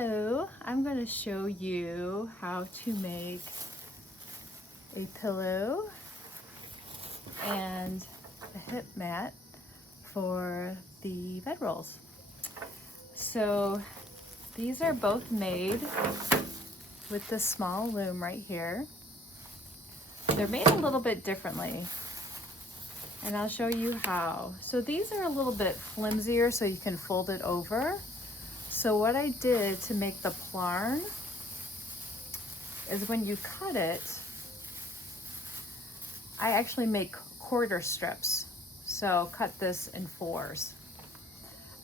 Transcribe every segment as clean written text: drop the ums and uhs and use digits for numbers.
Hello, I'm going to show you how to make a pillow and a hip mat for the bedrolls. So these are both made with this small loom right here. They're made a little bit differently, and I'll show you how. So these are a little bit flimsier so you can fold it over. So what I did to make the plarn is when you cut it, I actually make quarter strips. So cut this in fours.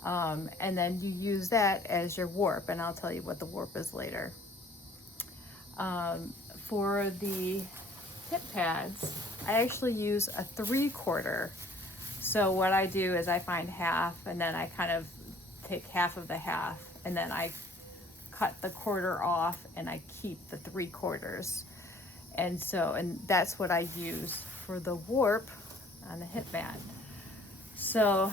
And then you use that as your warp, and I'll tell you what the warp is later. For the hip pads, I actually use a 3/4. So what I do is I find half, and then I kind of take half of the half, and then I cut the quarter off and I keep the 3/4. And that's what I use for the warp on the hip mat. So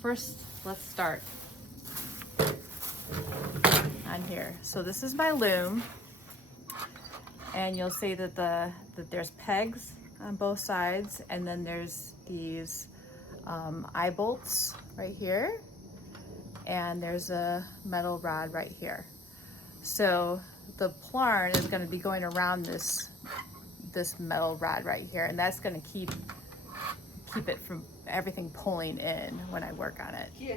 first, let's start on here. So this is my loom, and you'll see that that there's pegs on both sides, and then there's these eye bolts right here, and there's a metal rod right here. So the plarn is going to be going around this metal rod right here, and that's going to keep it from everything pulling in when I work on it. Yeah.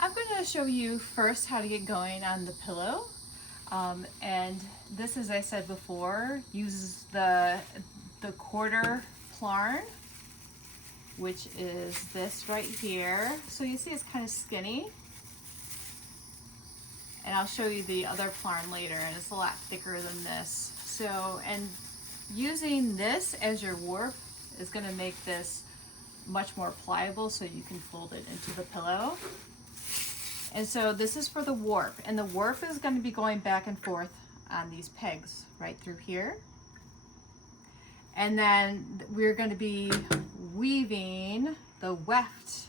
I'm going to show you first how to get going on the pillow. And this, as I said before, uses the quarter plarn, which is this right here. So you see it's kind of skinny. And I'll show you the other plarn later, and it's a lot thicker than this. So, and using this as your warp is going to make this much more pliable so you can fold it into the pillow. And so this is for the warp, and the warp is going to be going back and forth on these pegs right through here. And then we're going to be weaving the weft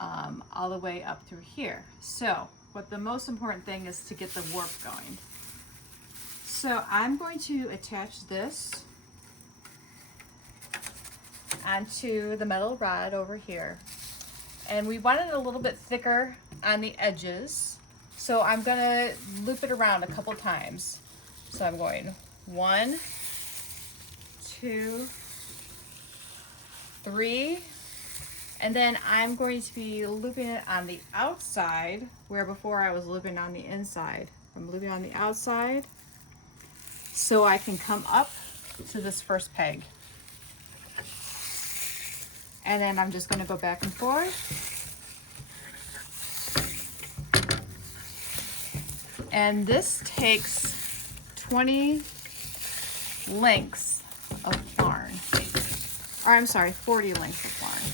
all the way up through here. So what the most important thing is to get the warp going. So I'm going to attach this onto the metal rod over here. And we want it a little bit thicker on the edges. So I'm gonna loop it around a couple times. So I'm going 1, 2, 3, and then I'm going to be looping it on the outside, where before I was looping on the inside. I'm looping on the outside so I can come up to this first peg. And then I'm just going to go back and forth. And this takes 20 lengths of yarn. Or I'm sorry, 40 lengths of yarn.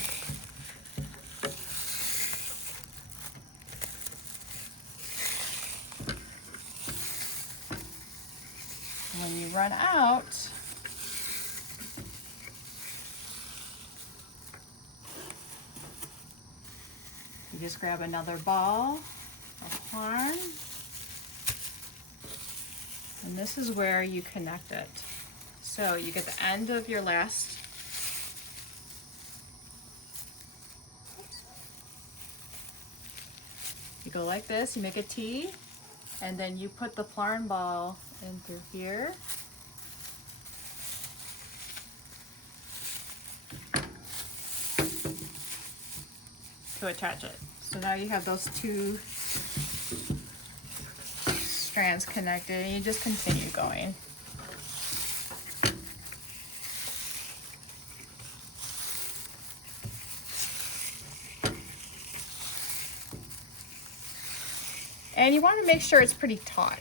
When you run out, you just grab another ball of yarn, and this is where you connect it. So you get the end of your last, you go like this, you make a T, and then you put the plarn ball in through here. To attach it. So now you have those two strands connected, and you just continue going. And you want to make sure it's pretty taut.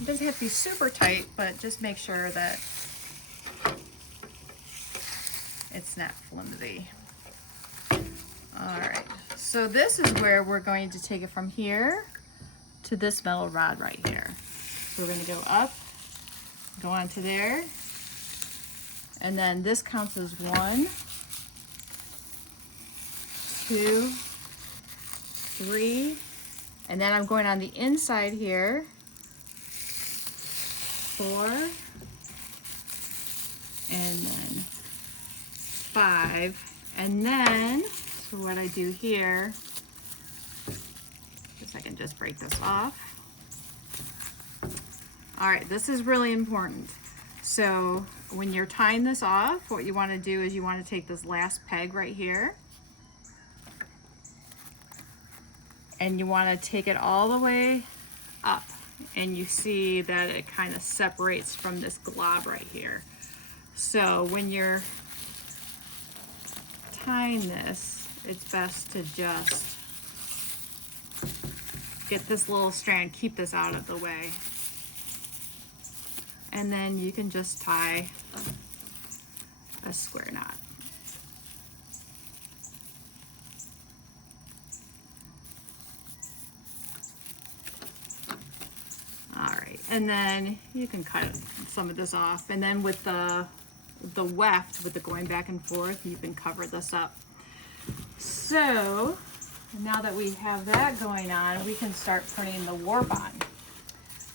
It doesn't have to be super tight, but just make sure that it's not flimsy. All right, so this is where we're going to take it from here to this metal rod right here. So we're going to go up, go onto there, and then this counts as 1, 2, 3, and then I'm going on the inside here, 4, and then 5, and then, so what I do here, I can just break this off. All right, this is really important. So when you're tying this off, what you want to do is you want to take this last peg right here, and you want to take it all the way up, and you see that it kind of separates from this glob right here. So when you're tying this, it's best to just get this little strand, keep this out of the way. And then you can just tie a square knot. All right, and then you can cut some of this off. And then with the weft, with the going back and forth, you can cover this up. So now that we have that going on, we can start putting the warp on.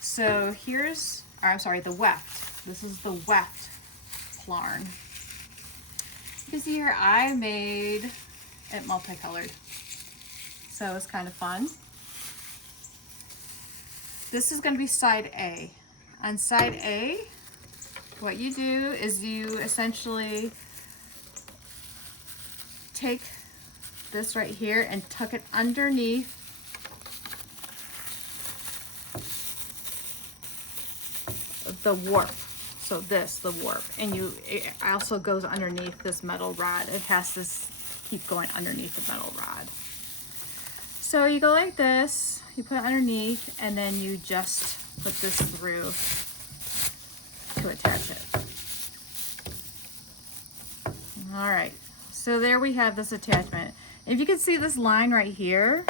So here's, or I'm sorry, the weft. This is the weft yarn. You can see here I made it multicolored, so it's kind of fun. This is going to be side A. On side A, what you do is you essentially take this right here and tuck it underneath the warp. So the warp, and it also goes underneath this metal rod. It has to keep going underneath the metal rod. So you go like this, you put it underneath, and then you just put this through to attach it. All right, so there we have this attachment. If you can see this line right here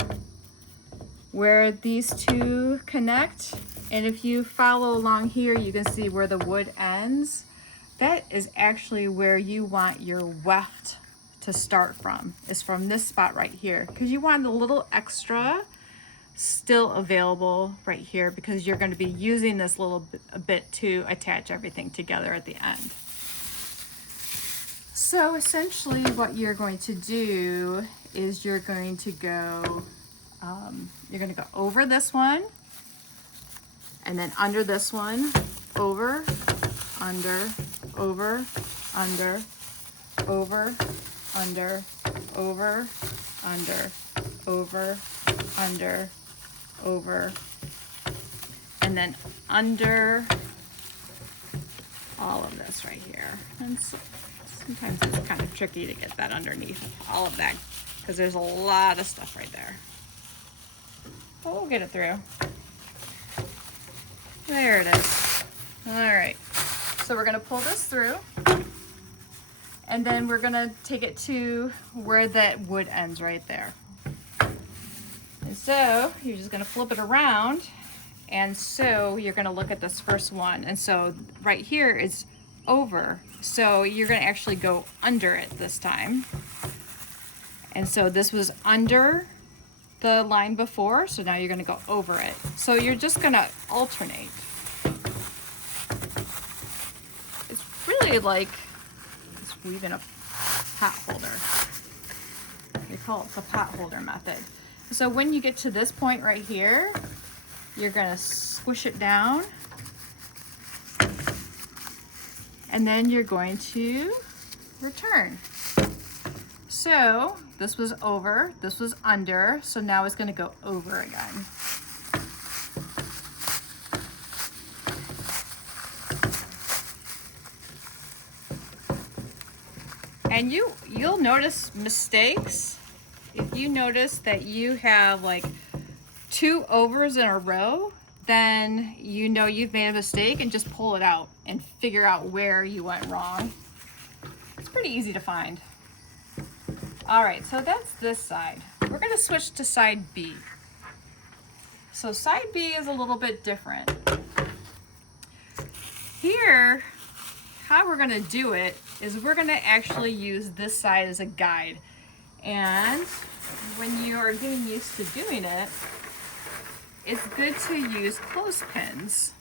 where these two connect, and if you follow along here, you can see where the wood ends. That is actually where you want your weft to start from, is from this spot right here, because you want a little extra still available right here, because you're going to be using this little bit to attach everything together at the end. So essentially what you're going to do is you're going to go over this one, and then under this one, over, under, over, under, over, under, over, under, over, under, over, and then under all of this right here. And so, sometimes it's kind of tricky to get that underneath all of that, because there's a lot of stuff right there. But we'll get it through. There it is. All right, so we're gonna pull this through, and then we're gonna take it to where that wood ends right there. And so you're just gonna flip it around, and so you're gonna look at this first one, and so right here is over, so you're gonna actually go under it this time. And so this was under the line before, so now you're gonna go over it. So you're just gonna alternate. It's really like it's weaving a pot holder. They call it the pot holder method. So when you get to this point right here, you're gonna squish it down, and then you're going to return. So this was over, this was under, so now it's gonna go over again. And you'll notice mistakes. If you notice that you have like 2 overs in a row, then you know you've made a mistake, and just pull it out and figure out where you went wrong. It's pretty easy to find. All right, so that's this side. We're gonna switch to side B. So side B is a little bit different. Here, how we're gonna do it is we're gonna actually use this side as a guide. And when you are getting used to doing it, it's good to use clothespins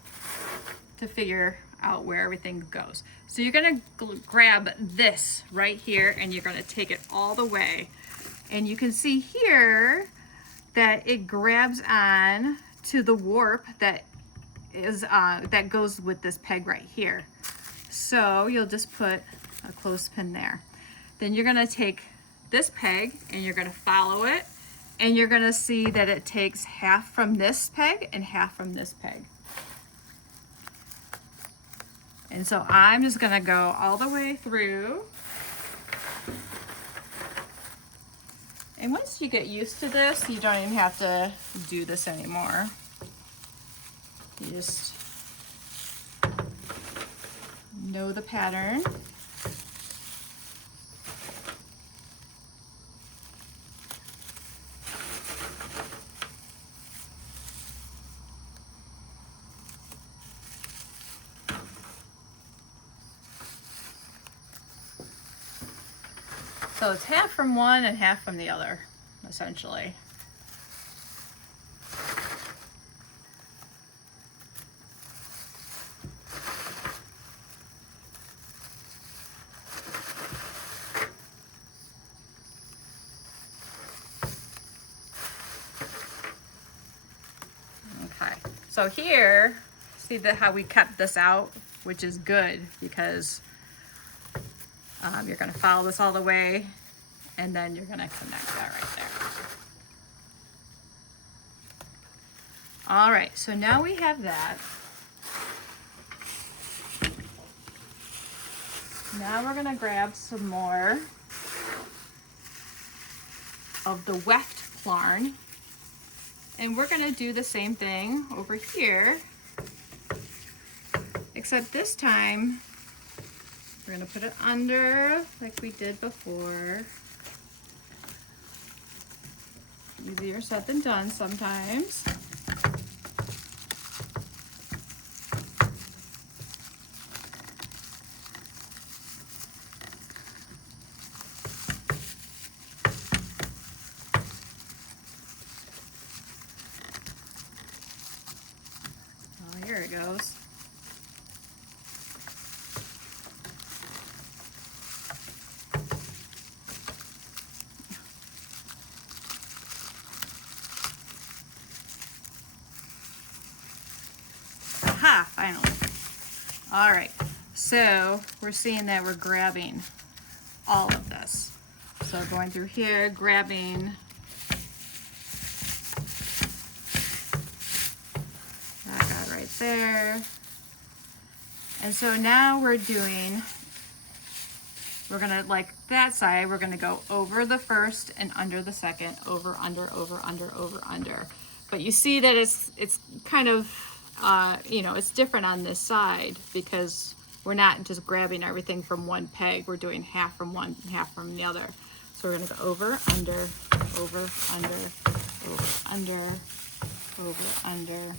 to figure out where everything goes. So you're gonna grab this right here and you're gonna take it all the way. And you can see here that it grabs on to the warp that is that goes with this peg right here. So you'll just put a clothespin there. Then you're gonna take this peg and you're gonna follow it, and you're gonna see that it takes half from this peg and half from this peg. And so I'm just gonna go all the way through. And once you get used to this, you don't even have to do this anymore. You just know the pattern. So it's half from one and half from the other, essentially. Okay, so here, see how we kept this out, which is good because you're gonna follow this all the way and then you're gonna connect that right there. All right, so now we have that. Now we're gonna grab some more of the weft yarn, and we're gonna do the same thing over here, except this time we're gonna put it under like we did before. Easier said than done sometimes. Oh, here it goes. Aha, finally. All right, so we're seeing that we're grabbing all of this. So going through here, grabbing that guy right there. And so now we're gonna, like that side, we're gonna go over the first and under the second, over, under, over, under, over, under. But you see that it's kind of, you know, it's different on this side because we're not just grabbing everything from one peg. We're doing half from one and half from the other. So we're gonna go over, under, over, under, over, under, over, under,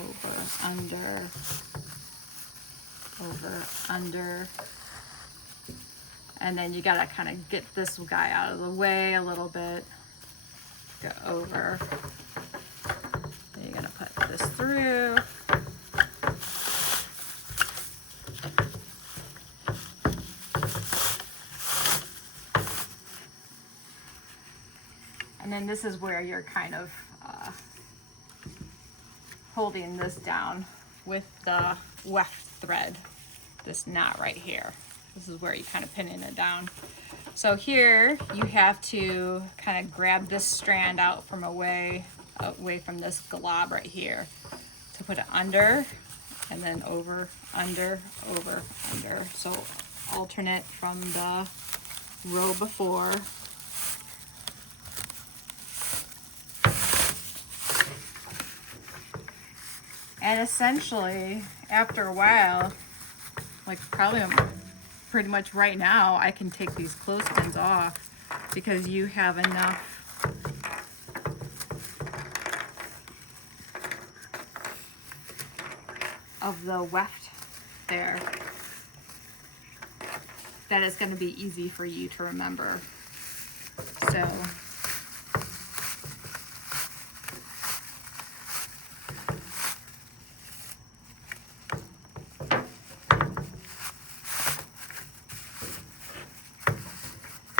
over, under, over, under. And then you gotta kind of get this guy out of the way a little bit. Go over. Then you're gonna put this through. And then this is where you're kind of holding this down with the weft thread, this knot right here. This is where you kind of pinning it down. So here you have to kind of grab this strand out from away from this glob right here to put it under, and then over, under, over, under. So alternate from the row before. And essentially, after a while, like probably pretty much right now, I can take these clothespins off because you have enough of the weft there that it's going to be easy for you to remember So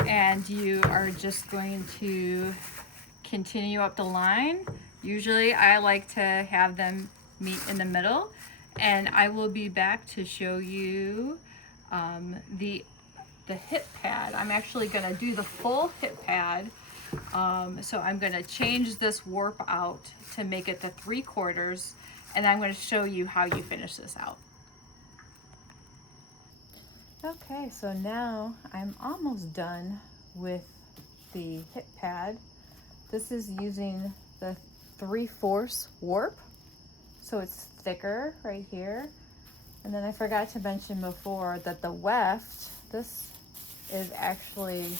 and you are just going to continue up the line. Usually I like to have them meet in the middle, and I will be back to show you the hip pad. I'm actually going to do the full hip pad. So I'm going to change this warp out to make it the 3/4, and I'm going to show you how you finish this out. Okay, so now I'm almost done with the hip pad. This is using the 3/4 warp, so it's thicker right here. And then I forgot to mention before that the weft, this is actually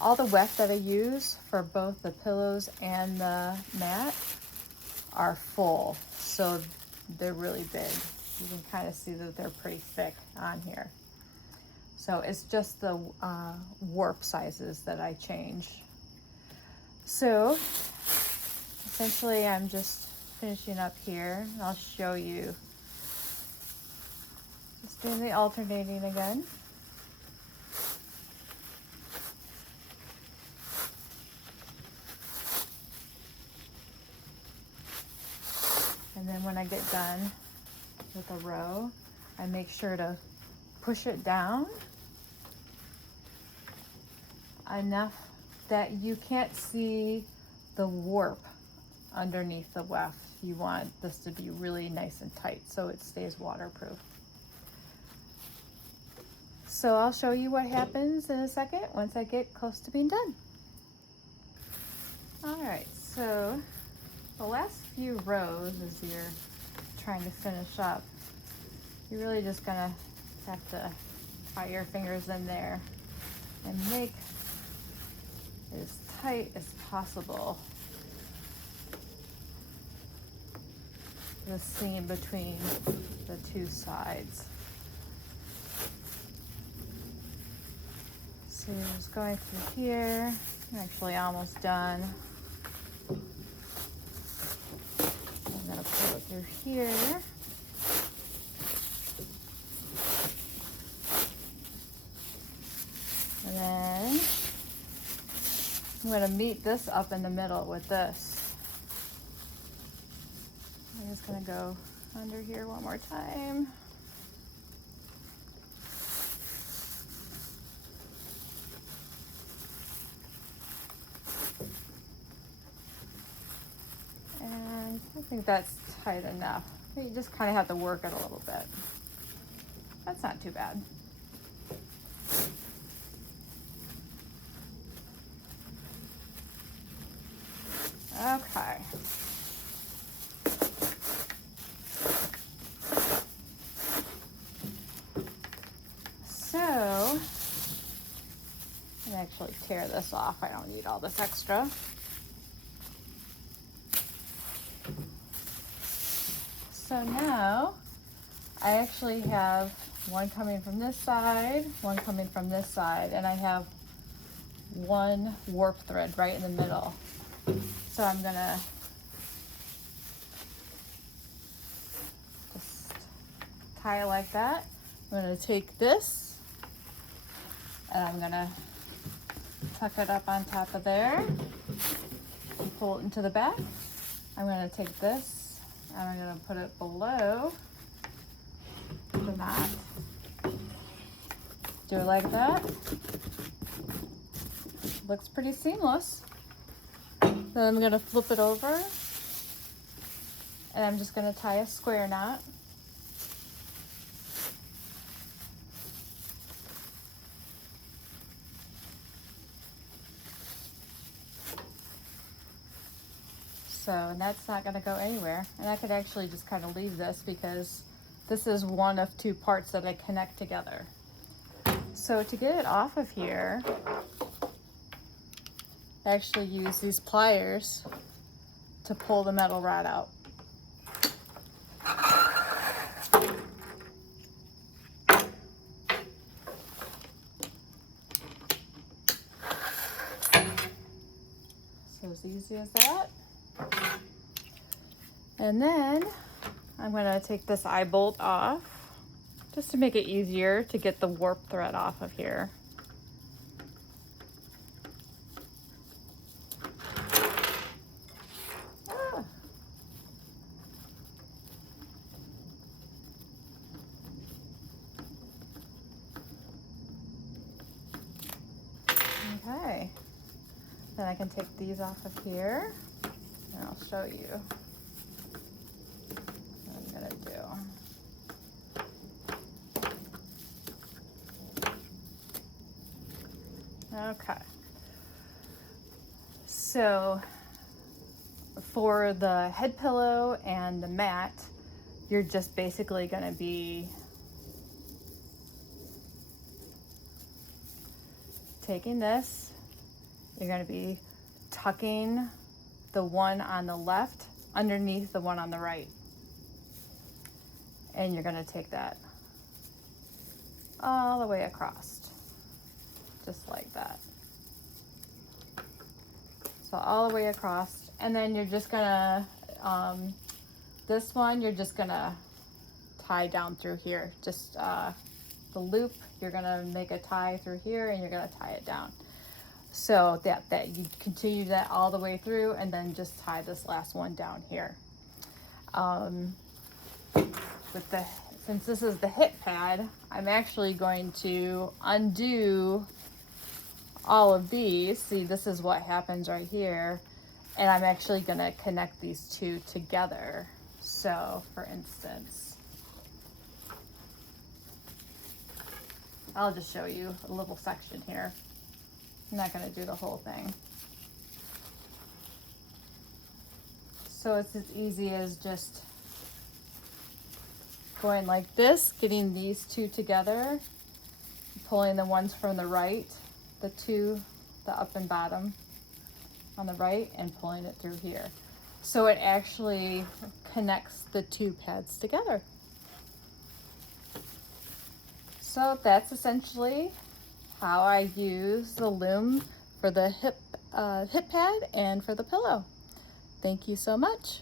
all the weft that I use for both the pillows and the mat are full, so they're really big. You can kind of see that they're pretty thick on here. So it's just the warp sizes that I change. So essentially I'm just finishing up here. I'll show you. Just doing the alternating again. And then when I get done with a row, I make sure to push it down enough that you can't see the warp underneath the weft. You want this to be really nice and tight so it stays waterproof. So I'll show you what happens in a second once I get close to being done. All right, so the last few rows as you're trying to finish up, you're really just gonna have to put your fingers in there and make it as tight as possible the seam between the two sides. So you're just going through here. I'm actually almost done. I'm gonna pull it through here. And then I'm gonna meet this up in the middle with this. I'm just gonna go under here one more time. And I think that's tight enough. You just kind of have to work it a little bit. That's not too bad. Okay. So, I'm actually tear this off. I don't need all this extra. So now I actually have one coming from this side, one coming from this side, and I have one warp thread right in the middle. So I'm gonna just tie it like that. I'm gonna take this and I'm gonna tuck it up on top of there and pull it into the back. I'm gonna take this and I'm gonna put it below the knot. Do it like that. Looks pretty seamless. Then I'm gonna flip it over and I'm just gonna tie a square knot. So, and that's not gonna go anywhere. And I could actually just kind of leave this because this is one of two parts that I connect together. So to get it off of here, I actually use these pliers to pull the metal rod out. So as easy as that. And then I'm gonna take this eye bolt off just to make it easier to get the warp thread off of here. Okay, then I can take these off of here and I'll show you what I'm gonna do. Okay, so for the head pillow and the mat, you're just basically gonna be taking this, you're going to be tucking the one on the left underneath the one on the right. And you're going to take that all the way across, just like that. So all the way across. And then you're just going to, this one, you're just going to tie down through here. Just the loop, you're gonna make a tie through here and you're gonna tie it down. So that you continue that all the way through and then just tie this last one down here. Since this is the hip pad, I'm actually going to undo all of these. See, this is what happens right here. And I'm actually gonna connect these two together. So for instance, I'll just show you a little section here. I'm not going to do the whole thing. So it's as easy as just going like this, getting these two together, pulling the ones from the right, the up and bottom on the right, and pulling it through here. So it actually connects the two pads together. So that's essentially how I use the loom for the hip pad and for the pillow. Thank you so much.